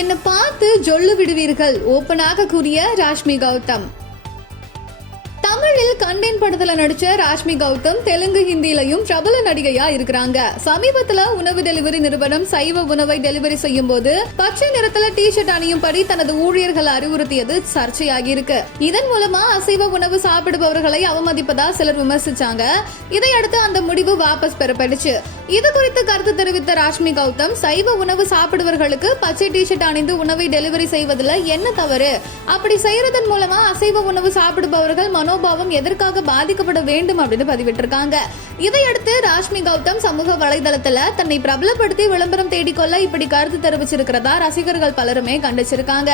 என்னை பார்த்து ஜொல்லு விடுவீர்கள் ஓப்பனாக கூறிய ராஷ்மி கௌதம். தமிழில் கண்டேன் படத்துல நடிச்ச ராஷ்மி கௌதம் தெலுங்கு ஹிந்திலையும் பிரபல நடிகையா இருக்கிறாங்க. சமீபத்துல உணவு டெலிவரி நிறுவனம் சைவ உணவை டெலிவரி செய்யும் போது பச்சை நிறத்துல டி-ஷர்ட் அணியும்படி தனது ஊழியர்கள் அறிவுறுத்தியது சர்ச்சையாகி இருக்கு. இதன் மூலமா அசைவ உணவு சாப்பிடுபவர்களை அவமதிப்பதா சிலர் விமர்சிச்சாங்க. இதையடுத்து அந்த முடிவு வாபஸ் பெறப்பட்டுச்சு. இது குறித்து கருத்து தெரிவித்த ராஷ்மி கௌதம், சைவ உணவு சாப்பிடுவர்களுக்கு பச்சை டி-ஷர்ட் அணிந்து உணவை டெலிவரி செய்வதில் என்ன தவறு? அப்படி செய்யறதன் மூலமா அசைவ உணவு சாப்பிடுபவர்கள் மனோபாவம் எதற்காக பாதிக்கப்பட வேண்டும் அப்படின்னு பதிவிட்டிருக்காங்க. இதையடுத்து ராஷ்மி கௌதம் சமூக வலைதளத்துல தன்னை பிரபலப்படுத்தி விளம்பரம் தேடிக்கொள்ள இப்படி கருத்து தெரிவிச்சிருக்கிறதா ரசிகர்கள் பலருமே கண்டிச்சிருக்காங்க.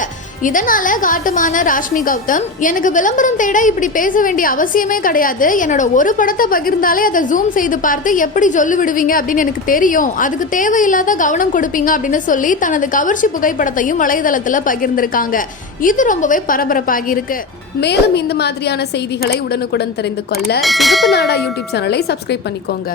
இதனால காட்டமான ராஷ்மி கௌதம், எனக்கு விளம்பரம் தேட இப்படி பேச வேண்டிய அவசியமே கிடையாது. என்னோட ஒரு படத்தை பகிர்ந்தாலே அதை ஜூம் செய்து பார்த்து எப்படி சொல்லி விடுவீங்க அப்படின்னு எனக்கு தெரியும். அதுக்கு தேவையில்லாத கவனம் கொடுப்பீங்க அப்படின்னு சொல்லி தனது கவர்ச்சி புகைப்படத்தையும் வலைதளத்துல பகிர்ந்திருக்காங்க. இது ரொம்பவே பரபரப்பாகி இருக்கு. மேலும் இந்த மாதிரியான செய்திகளை உடனுக்குடன் தெரிந்து கொள்ள சிகப்பு நாடா யூடியூப் சேனலை சப்ஸ்கிரைப் பண்ணிக்கோங்க.